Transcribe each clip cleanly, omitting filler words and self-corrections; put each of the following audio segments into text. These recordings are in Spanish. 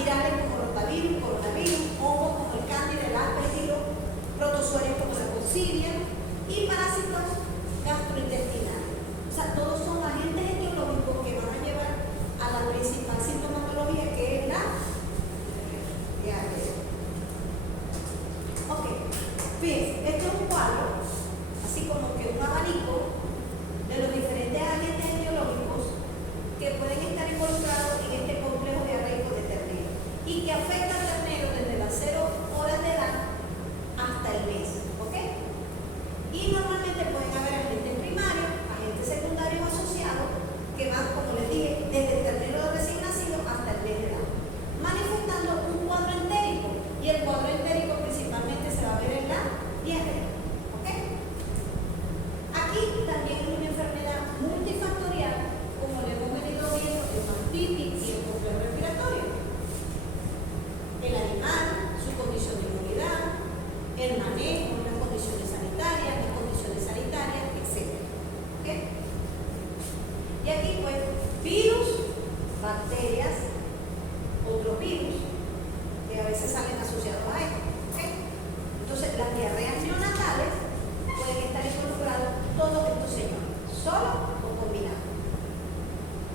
virales como rotavirus, coronavirus, hongos como el cándida, el aspergillus, protozoarios como la coxidia y parásitos gastrointestinales. O sea, todos son agentes etiológicos que van a llevar a la principal sintomatología, que es la diarrea. Ok, fíjense, este es un cuadro, así como que un abanico de los diferentes agentes etiológicos que pueden estar involucrados en este complejo diarreico de ternero y que afecta al ternero desde las 0 horas de edad hasta el mes, ¿ok? Y normalmente pueden haber agentes primarios, agentes secundarios asociados, que van, como les dije, desde el ternero recién nacido hasta el mes de edad, manifestando un cuadro entérico, y el cuadro entérico principalmente se va a ver en la diarrea, ¿ok? Aquí también es una enfermedad multifactorial, como le hemos venido viendo en mastitis y el complejo respiratorio. El animal, su condición de inmunidad, el manejo, las condiciones sanitarias, etc. ¿Okay? Y aquí pues virus, bacterias, otros virus que a veces salen asociados a esto. ¿Okay? Entonces las diarreas neonatales pueden estar involucrados todos estos señores, solo o combinados.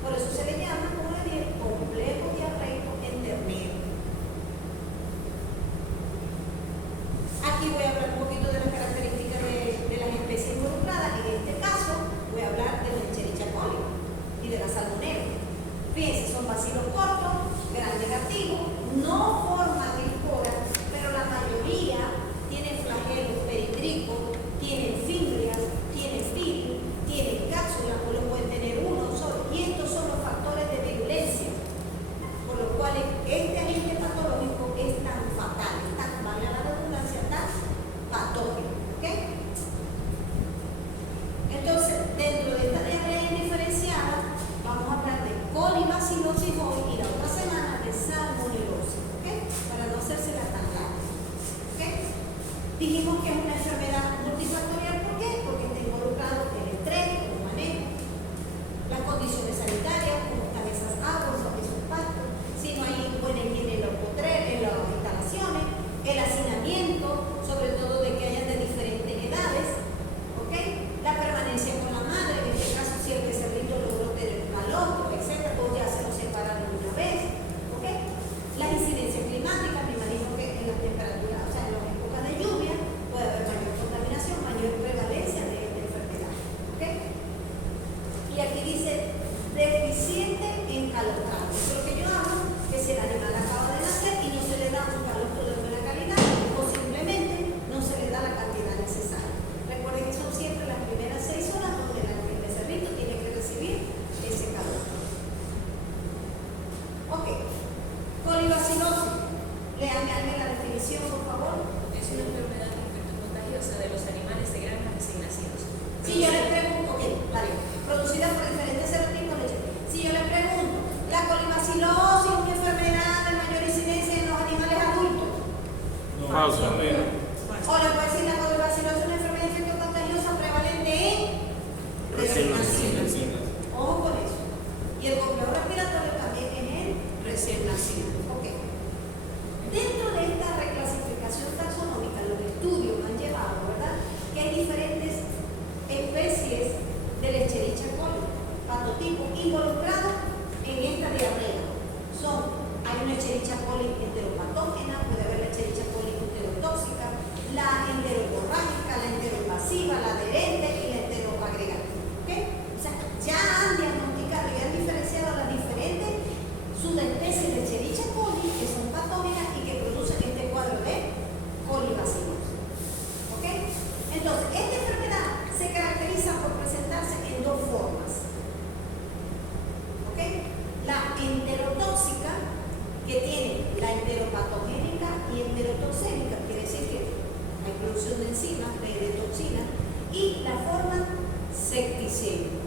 Por eso se le llama, como le dije, complejo diarreico en ternero. Aquí voy a hablar un poquito de las características de las especies involucradas. En este caso voy a hablar de la Escherichia coli y de la salmonella. Fíjense, son bacilos cortos, gran negativo, no forman esporas, pero la mayoría tienen flagelos perindricos, tienen fimbrias, tienen virus, tienen cápsulas, o lo pueden tener uno solo. Y estos son los factores de virulencia, por los cuales este agente patológico es tan fatal, es tan, valga la redundancia, tan patógeno. ¿Ok? Entonces, dentro de esta diarrea indiferenciada, vamos a hablar de colibacilosis hoy y la otra semana de salmonelosis. ¿Ok? Para no hacérsela tan larga. ¿Ok? Dijimos que es una enfermedad multifactorial. ¿Por qué? Porque está involucrado el estrés, el manejo, las condiciones sanitarias, cómo están esas aguas o esos pastos, si no hay buena higiene en las instalaciones, el hacinamiento, sobre todo de que hayan de diferentes edades, ¿ok? La permanencia con la madre, en este caso si el becerrito logró tener un calostro, etc., o ya se lo separaron una vez, ¿ok? Las incidencias climáticas, me imagino que en las temperaturas, o sea, en las épocas de lluvia, puede haber mayor contaminación, mayor prevalencia de esta enfermedad, ¿ok? Y aquí dice deficiente en calostral. Eso es lo que yo hablo, que si el animal acaba de nacer y no se le da un calostro de buena calidad, o simplemente no se le da la cantidad necesaria. Recuerden que son siempre las primeras 6 horas donde el becerrito tiene que recibir ese calostro. Ok, colibacilosis. Léame alguien la definición, por favor. Es una enfermedad infecto-contagiosa de los animales de granja recién nacidos. Si yo le pregunto, ok, vale, producida por diferentes serotipos de leche. Si yo le pregunto, ¿la colibacilosis es una enfermedad de mayor incidencia en los animales adultos? No, falso. O le puedo decir, la colibacilosis es una enfermedad infecto-contagiosa prevalente en recién nacidos. Ojo con eso. Y el complejo respiratorio también es en recién nacido. Ok. Dentro de esta reclasificación taxonómica, los estudios me han llevado, ¿verdad?, que hay diferentes especies de la Escherichia coli, patotipos involucrados en esta diarrea. Hay una Escherichia coli enteropatógena, puede haber la Escherichia coli enterotóxica, la enterohemorrágica, la enteroinvasiva, la adherente y la enteroagregativa. ¿Okay? O sea, ya han diagnosticado y han diferenciado las diferentes subespecies de Escherichia coli que son patógenas y que producen este cuadro de colibacilosis. ¿Ok? Entonces, esta enfermedad se caracteriza por presentarse en dos formas. ¿Ok? La enterotóxica, que tiene la enteropatogénica y enterotoxémica, quiere decir que hay producción de enzimas, de toxinas, y la forma septicémica.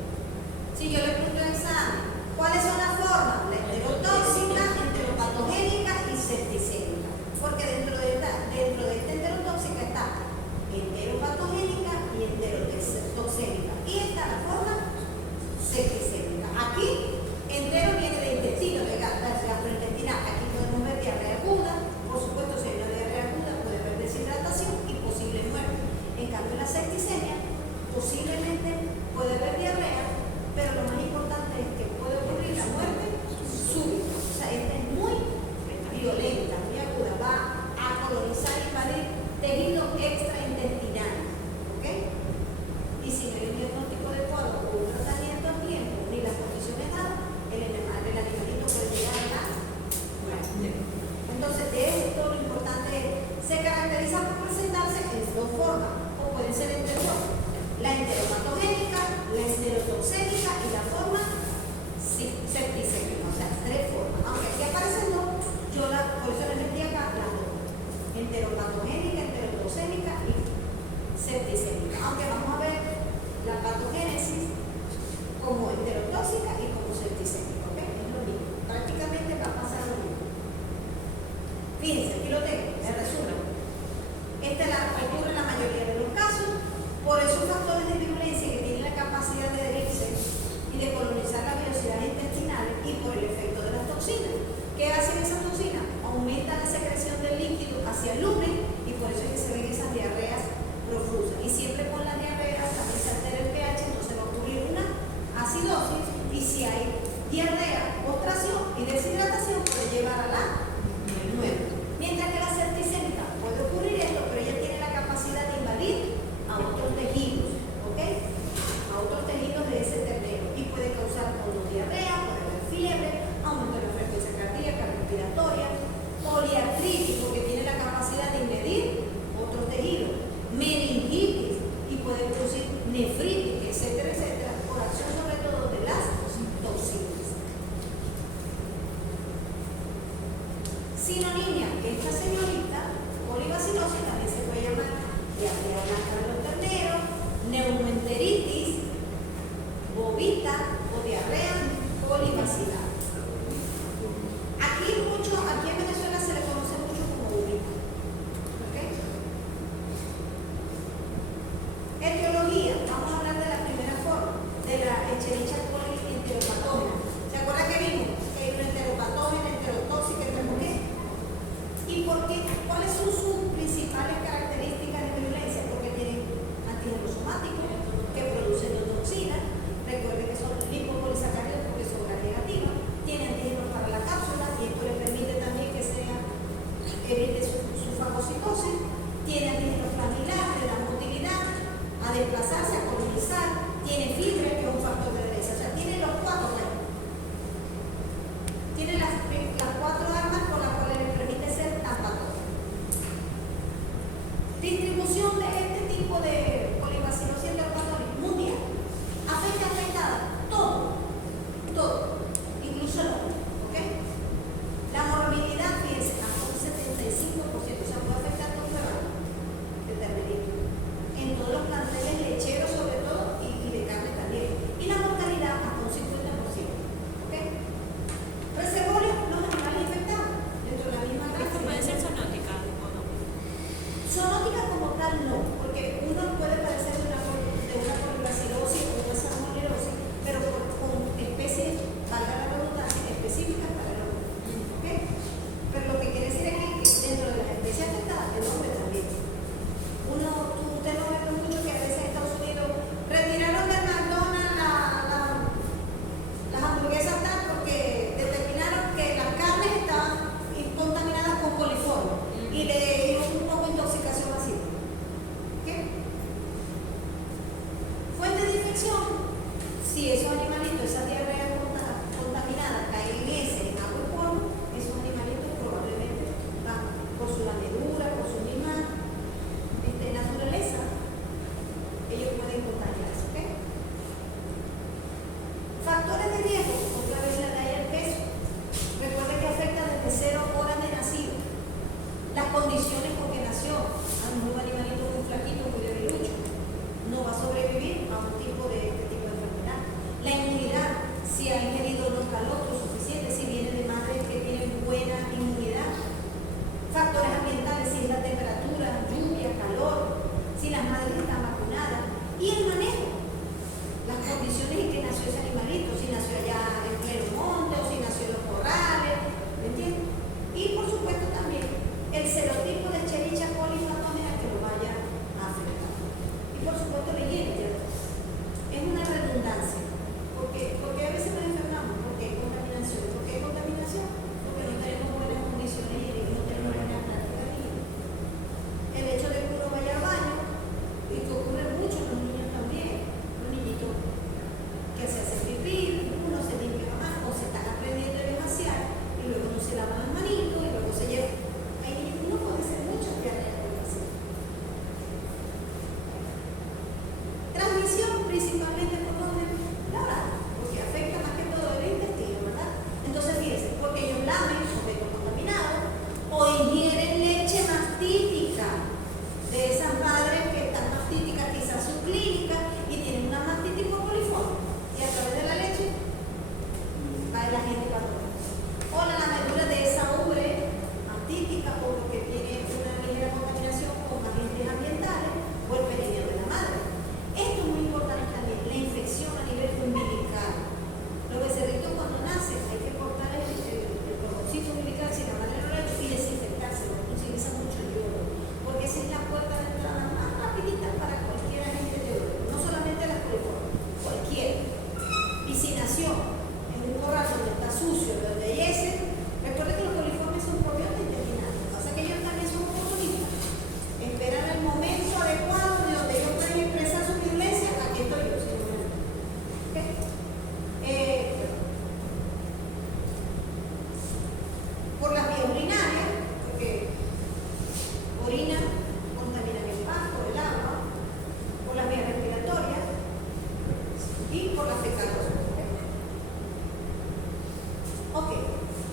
Si yo le pregunto al examen, ¿cuáles son las formas? La enterotóxica, enteropatogénica y septicémica. Porque dentro de esta enterotóxica está enteropatogénica y enterotoxémica. Y está la forma septicémica. Aquí, entero viene de intestino, de gastrointestinal. Aquí podemos ver Fíjense, aquí lo tengo, el resumen. Ocurre en la mayoría de los casos por esos factores de virulencia que tienen la capacidad de adherirse y de colonizar las velocidades intestinales y por el efecto de las toxinas. ¿Qué hacen esas toxinas? Aumentan la secreción del líquido hacia el lumen y por eso es que se ven esas diarreas profusas. Y siempre con las diarreas también se altera el pH, entonces va a ocurrir una acidosis y si hay diarrea, postración y deshidratación puede llevar a la 9. Mientras que la septicémica puede ocurrir esto, pero ella tiene la capacidad de invadir a otros tejidos, ¿ok? A otros tejidos de ese ternero y puede causar diarrea, puede haber fiebre, aumento de la frecuencia cardíaca, respiratoria, poliartritis, porque tiene la capacidad de invadir otros tejidos, meningitis y puede producir nefritis, etcétera, etcétera, por acción sobre todo de las toxinas. Sinonimia, esta señorita, polibacinosis, también se puede llamar diarrea blanca de los terneros, neumoenteritis, bovita o diarrea polibacilar. Aquí en Venezuela se le conoce mucho como bovita. ¿Ok? Etiología, vamos a hablar de la primera forma, de la Escherichia coli enteropatógena. ¿Se acuerdan que vimos? Que hay una enteropatógena, enterotóxica, enteroqué. ¿Y por qué? ¿Cuáles son sus principales características de virulencia? Porque tienen antígenos somáticos que producen toxinas. Recuerden que son lipopolisacáridos porque son gram negativas.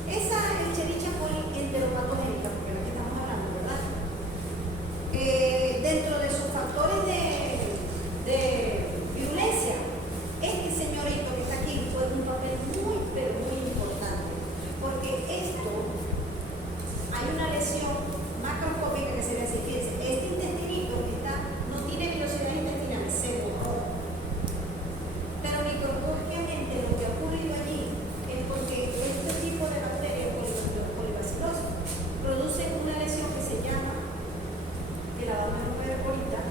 esa Escherichia coli enteropatogénica, porque es la que estamos hablando, ¿verdad? Dentro de sus factores de virulencia, este señorito que está aquí juega un papel muy, pero muy importante, porque esto, hay una lesión macroscópica que se le hace, fíjense, este intestinito no tiene velocidad intestinal, se borró. Pero microscópicamente lo que ha ocurrido allí es porque este tipo de bacterias polibacilosis producen una lesión que se llama, que la vamos a ver ahorita,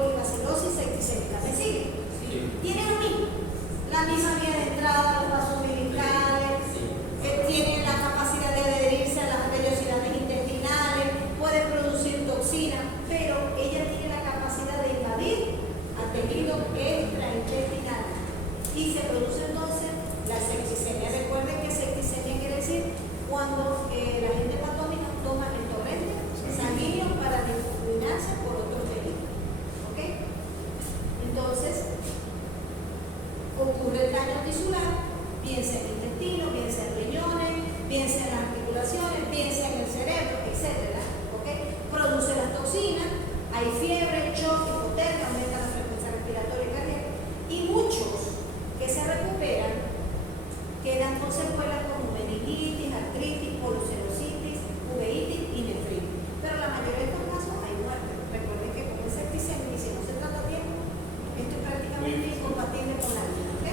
colibacilosis septicémica. ¿Me sigue? Sí. Tiene lo mismo, la misma vía de entrada, los vasos umbilicales, tiene la capacidad de adherirse a las vellosidades intestinales, puede producir toxinas, pero ella tiene la capacidad de invadir al tejido extraintestinal y se produce entonces la septicemia. Recuerden que septicemia quiere decir cuando la gente patógena toma el torrente sanguíneo para difuminarse por otros tejidos. ¿Ok? Entonces, ocurre el daño tisular, bien sea en el intestino, bien sea en riñones, bien sea en las articulaciones, bien sea en el cerebro, etc. ¿Ok? Produce las toxinas, hay fiebre, shock, hipotermia, aumenta la frecuencia respiratoria y cardíaca, y muchos que se recuperan quedan con secuelas como meningitis, artritis, policitis, uveitis y nefritis. Pero la mayoría de estos casos hay muerte. Recuerden que con el septicemia, y si no se trata bien, esto es prácticamente incompatible con la vida. ¿Ok?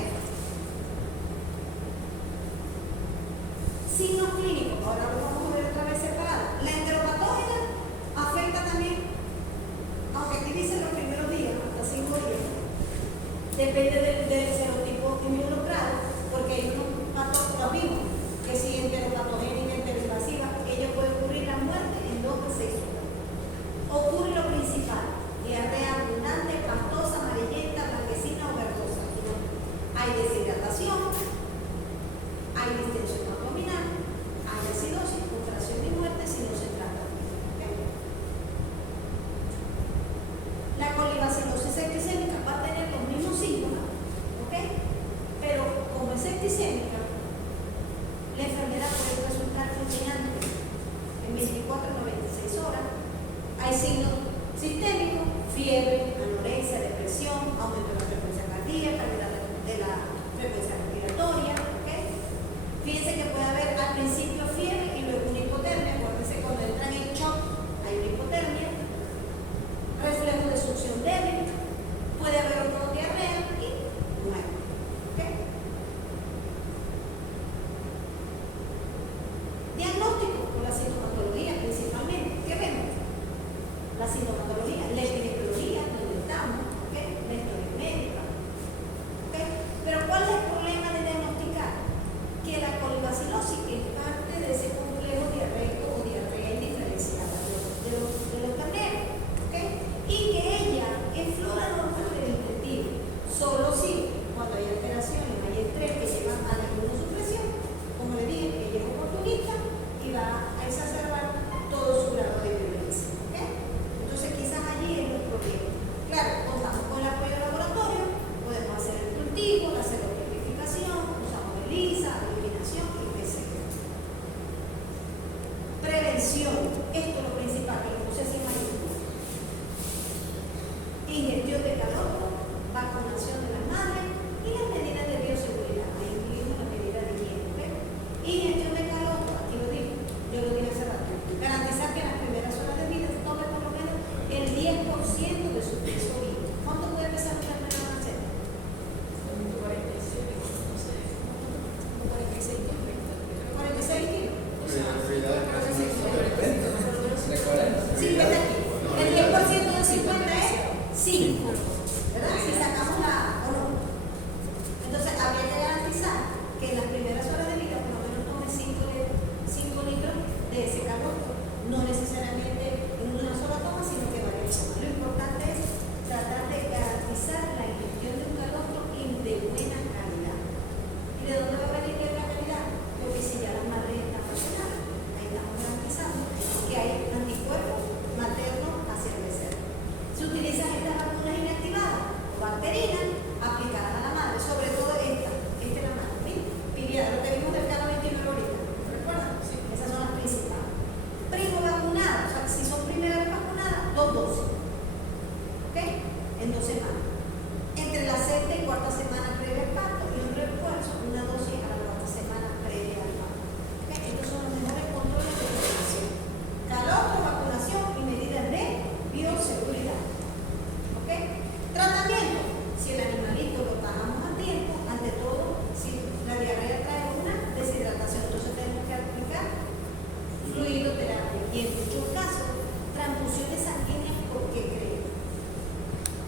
Signos clínicos, ahora lo vamos a ver otra vez separado. La enteropatógena afecta también, aunque aquí dicen los primeros días, hasta 5 días, depende del serotipo inmunolocrado, porque hay unos patógenos vivos que si enteropatogénica, enteroinvasiva, ello puede ocurrir la muerte en 2 a 6 horas. Ocurre lo principal: diarrea abundante, pastosa, amarillenta, blanquecina o verdosa. Hay deshidratación, hay distensión abdominal, hay acidosis, contracción y muerte si no se trata. ¿Okay? La colibacilosis septicémica va a tener los mismos síntomas, ¿ok? Pero como es septicémica, la enfermedad puede resultar fulminante en 24 a 96 horas. Hay signos sistémicos: fiebre, anorexia, depresión, aumento de la frecuencia cardíaca, de la frecuencia respiratoria. ¿Ok? Fíjense que puede haber al principio fiebre y luego una hipotermia. Acuérdense, cuando entran en shock hay una hipotermia, reflejo de succión débil, puede haber otro diarrea y muerte. ¿Ok? Diagnóstico con la sintomatología principalmente. ¿Qué vemos? La sintomatología, la epidemiología, donde estamos, ¿ok? La historia médica. ¿Ok? Pero ¿cuál es el problema de diagnosticar? Que la colibacilosis es parte de ese complejo diarreico o diarrea indiferenciada de los carneros. ¿Ok? Y que ella es flora normal del intestino. Solo si cuando hay alteraciones, hay estrés que llevan a la inmunosupresión, como le dije, ella es oportunista y va a exacerbar todo su grado de violencia. ¿Ok? Entonces quizás allí es el problema. Claro, contamos con el apoyo del laboratorio, podemos hacer el cultivo, la serológica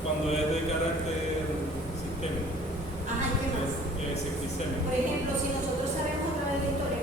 cuando es de carácter sistémico, Ajá, ¿y qué más? septicemia. Por ejemplo, si nosotros sabemos a través de la historia